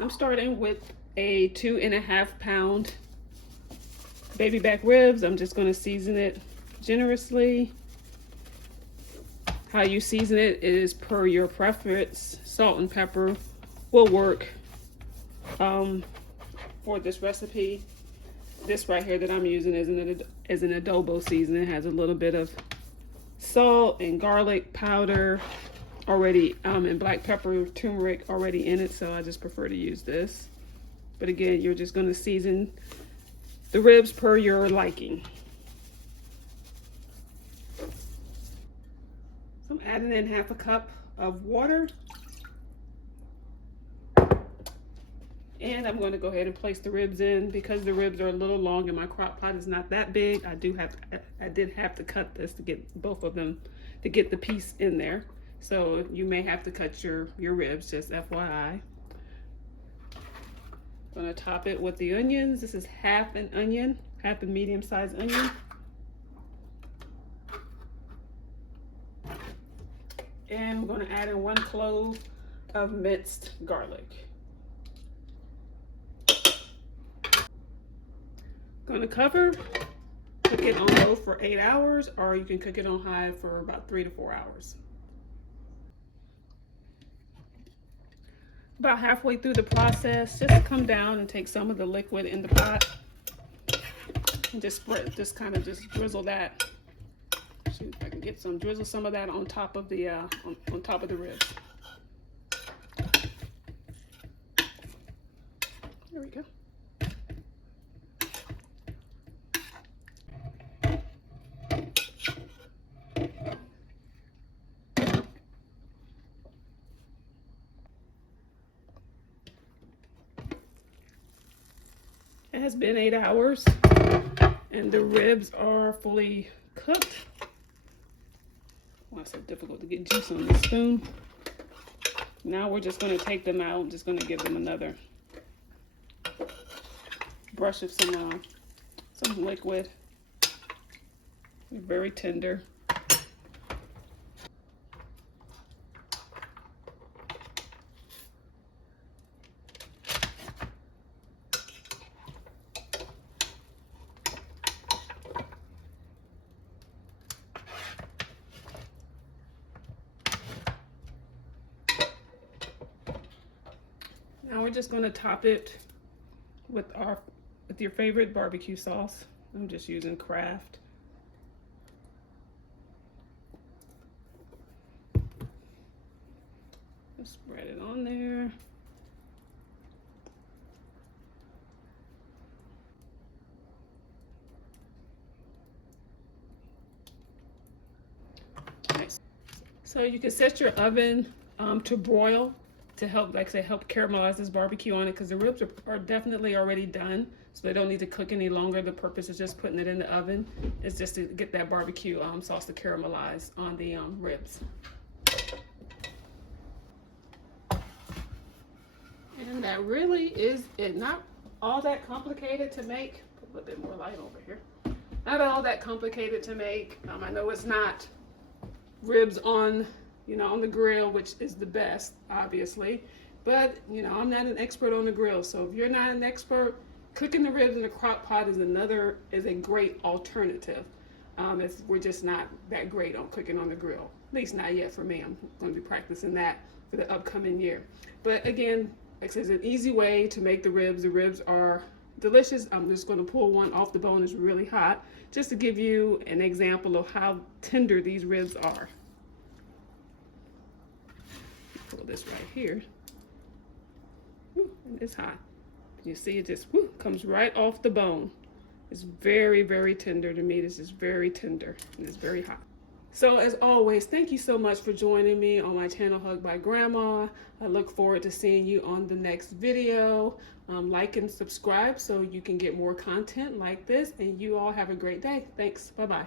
I'm starting with a 2.5 pound baby back ribs. I'm just going to season it generously. How you season it is per your preference. Salt and pepper will work for this recipe. This right here that I'm using is an adobo seasoning. It has a little bit of salt and garlic powder already, and black pepper, turmeric already in it, so I just prefer to use this. But again, you're just going to season the ribs per your liking. So I'm adding in 1/2 cup of water. And I'm going to go ahead and place the ribs in. Because the ribs are a little long and my crock pot is not that big, I did have to cut this to get both of them, to get the piece in there. So you may have to cut your ribs, just FYI. I'm going to top it with the onions. This is half an onion, half a medium-sized onion. And I'm going to add in 1 clove of minced garlic. Going to cover, cook it on low for 8 hours, or you can cook it on high for about 3 to 4 hours. About halfway through the process, just come down and take some of the liquid in the pot and just kind of drizzle that. See if I can get drizzle some of that on top of the on top of the ribs. There we go. It has been 8 hours and the ribs are fully cooked. Why is it difficult to get juice on the spoon? Now we're just going to take them out. I'm just going to give them another brush of some liquid. They're very tender. Now we're just going to top it with your favorite barbecue sauce. I'm just using Kraft. Just spread it on there. Nice. So you can set your oven to broil, to help, like I said, help caramelize this barbecue on it, because the ribs are definitely already done, so they don't need to cook any longer. The purpose is just putting it in the oven. It's just to get that barbecue sauce to caramelize on the ribs. And that really is it. Not all that complicated to make. Put a little bit more light over here. Not all that complicated to make. I know it's not ribs on on the grill, which is the best, obviously. But, I'm not an expert on the grill. So if you're not an expert, cooking the ribs in a crock pot is a great alternative. If we're just not that great on cooking on the grill. At least not yet for me. I'm going to be practicing that for the upcoming year. But again, like I said, it's an easy way to make the ribs. The ribs are delicious. I'm just going to pull one off the bone. It's really hot. Just to give you an example of how tender these ribs are. Pull this right here. And it's hot. You see it just comes right off the bone. It's very, very tender. The meat is just very tender and it's very hot. So as always, thank you so much for joining me on my channel, Hug by Grandma. I look forward to seeing you on the next video. Like and subscribe so you can get more content like this, and you all have a great day. Thanks. Bye-bye.